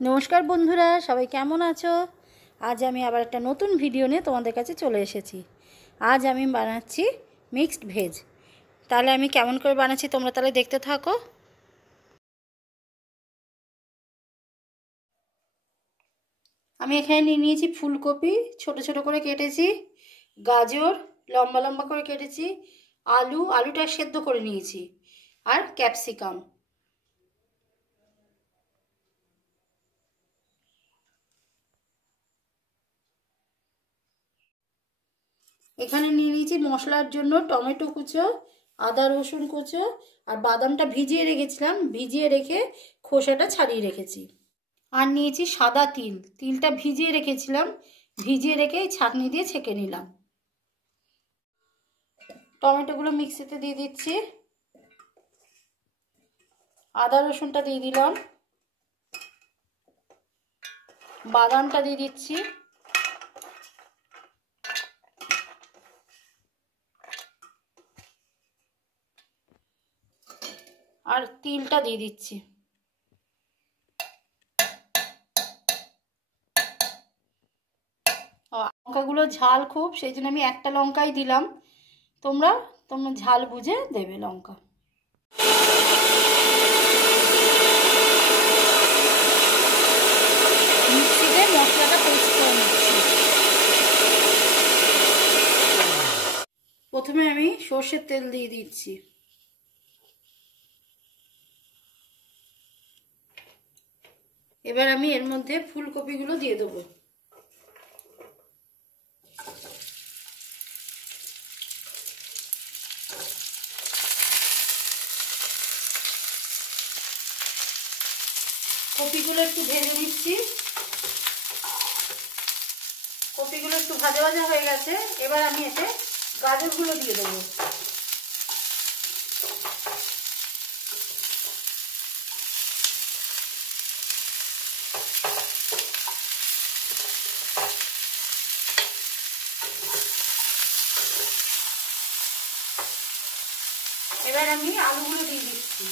নমস্কার বন্ধুরা, সবাই কেমন আছো? আজ আমি আবার একটা নতুন ভিডিও নিয়ে তোমাদের কাছে চলে এসেছি। আজ আমি বানাচ্ছি মিক্সড ভেজ। তাহলে আমি কেমন করে বানাচ্ছি তোমরা তাহলে দেখতে থাকো। আমি এখানে নিয়ে নিয়েছি ফুলকপি, ছোট ছোট করে কেটেছি, গাজর লম্বা লম্বা করে কেটেছি, আলুটা সেদ্ধ করে নিয়েছি, আর ক্যাপসিকাম। এখানে নিয়ে নিয়েছি মশলার জন্য টমেটো কুচো, আদা রসুন কুচো, আর বাদামটা ভিজিয়ে রেখেছিলাম, ভিজিয়ে রেখে খোসাটা ছাড়িয়ে রেখেছি। আর নিয়েছি সাদা তিলটা ভিজিয়ে রেখেছিলাম, ভিজিয়ে রেখে ছাঁকনি দিয়ে ছেঁকে নিলাম। টমেটোগুলো মিক্সিতে দিয়ে দিচ্ছি, আদা রসুনটা দিয়ে দিলাম, বাদামটা দিয়ে দিচ্ছি, আর তিলটা দিয়ে দিচ্ছি। লঙ্কাগুলো ঝাল খুব, সেই জন্য আমি একটা লঙ্কাই দিলাম। তোমরা ঝাল বুঝে দেবে লঙ্কা। মিক্সিতে মশলাটা পেস্ট করে নিচ্ছি। প্রথমে আমি সর্ষের তেল দিয়ে দিচ্ছি। এবার আমি এর মধ্যে ফুলকপিগুলো দিয়ে দেবো। কপিগুলো একটু ভেজে নিচ্ছি। কপিগুলো একটু ভাজা ভাজা হয়ে গেছে, এবার আমি এতে গাজরগুলো দিয়ে দেবো। এবার আমি আলুগুলো দিয়ে দিচ্ছি।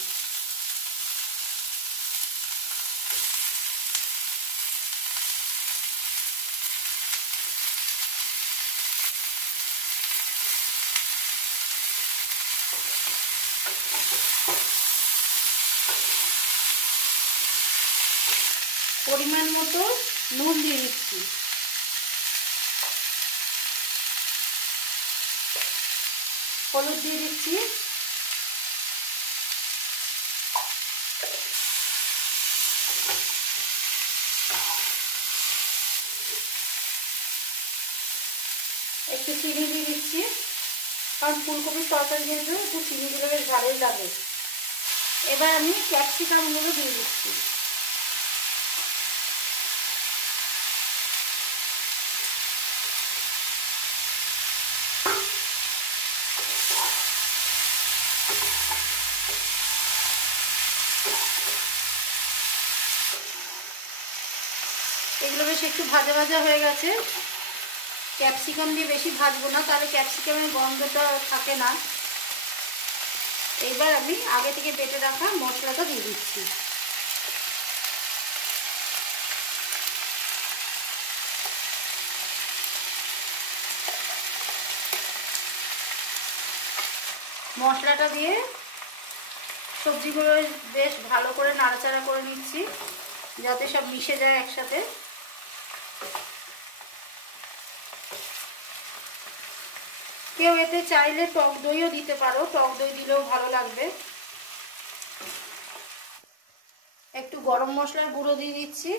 পরিমাণ মতো নুন দিয়ে দিচ্ছি। হলুদ দিয়ে দিচ্ছি। একটু চিনি দিয়ে দিচ্ছি, কারণ ফুলকপির তরকারি যেহেতু একটু চিনি দিলে বেশ ভালোই লাগে। এবার আমি ক্যাপসিকামগুলো দিয়ে দিচ্ছি। এগুলো বেশ একটু ভাজা ভাজা হয়ে গেছে। ক্যাপসিকাম দিয়ে বেশি ভাজবো না, তাহলে ক্যাপসিকামের গন্ধটা থাকে না। এইবার আমি আগে থেকে বেটে রাখা মশলাটা দিয়ে দিচ্ছি। মশলাটা দিয়ে সবজিগুলো বেশ ভালো করে নাড়াচাড়া করে নিচ্ছি, যাতে সব মিশে যায় একসাথে। কেউ এতে চাইলে টক দইও দিতে পারো, টক দই দিলেও ভালো লাগবে। একটু গরম মশলার গুঁড়ো দিয়ে দিচ্ছি।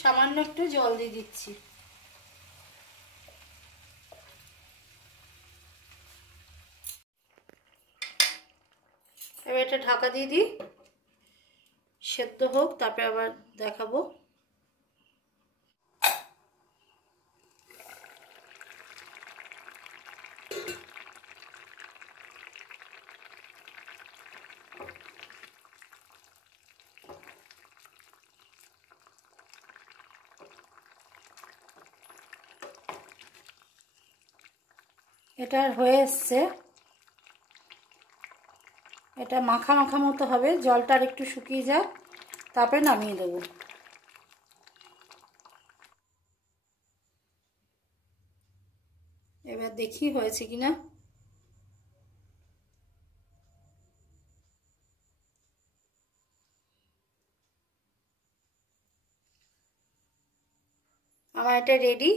সামান্য একটু জল দিয়ে দিচ্ছি। এবার এটা ঢাকা দিয়ে দিই, সেদ্ধ হোক, তারপরে আবার দেখাবো। এটা হয়ে এসছে, এটা মাখা মাখা মতো হবে, জলটা আর একটু শুকিয়ে যাক, তারপরে নামিয়ে দেবো। এবার দেখি হয়েছে কিনা। আমার এটা রেডি,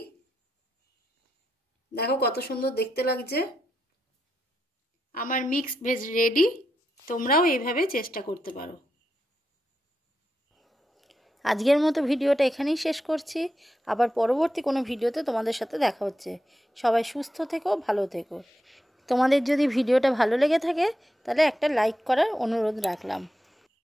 দেখো কত সুন্দর দেখতে লাগছে। আমার মিক্স ভেজ রেডি, তোমরাও এইভাবে চেষ্টা করতে পারো। আজকের মতো ভিডিওটা এখানেই শেষ করছি, আবার পরবর্তী কোনো ভিডিওতে তোমাদের সাথে দেখা হচ্ছে। সবাই সুস্থ থেকো, ভালো থেকো। তোমাদের যদি ভিডিওটা ভালো লেগে থাকে তাহলে একটা লাইক করার অনুরোধ রাখলাম।